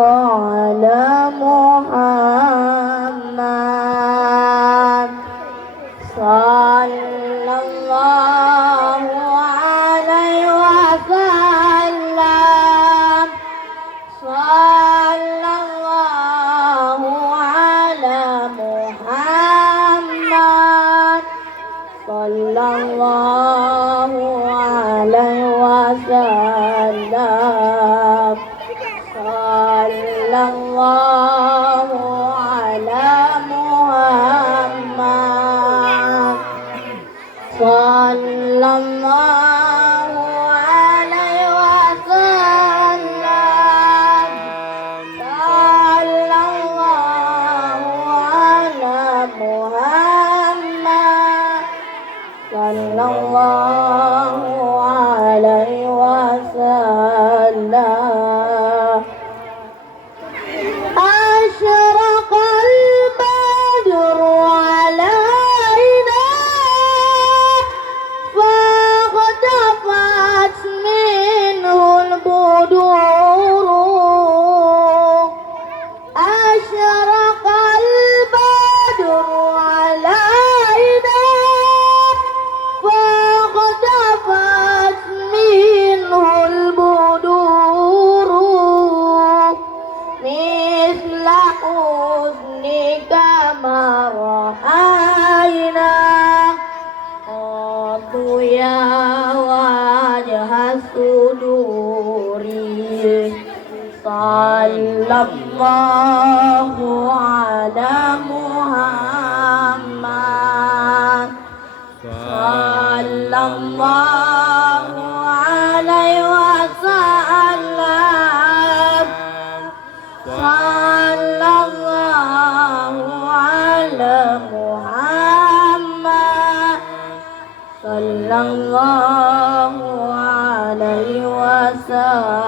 على محمد صلى الله عليه وسلم صلى الله على محمد صلى الله عليه وسلم صلى الله على محمد صلى الله عليه وسلم صلى الله على محمد صلى الله عليه وسلم أشرق البدر علينا فاختفت منه البدور أشرق البدر علينا فاختفت منه البدور مثل حسنك ما رأينا قط يا وجه الصدور صلى الله على محمد صلى الله عليه وسلم صلى الله على محمد صلى الله عليه وسلم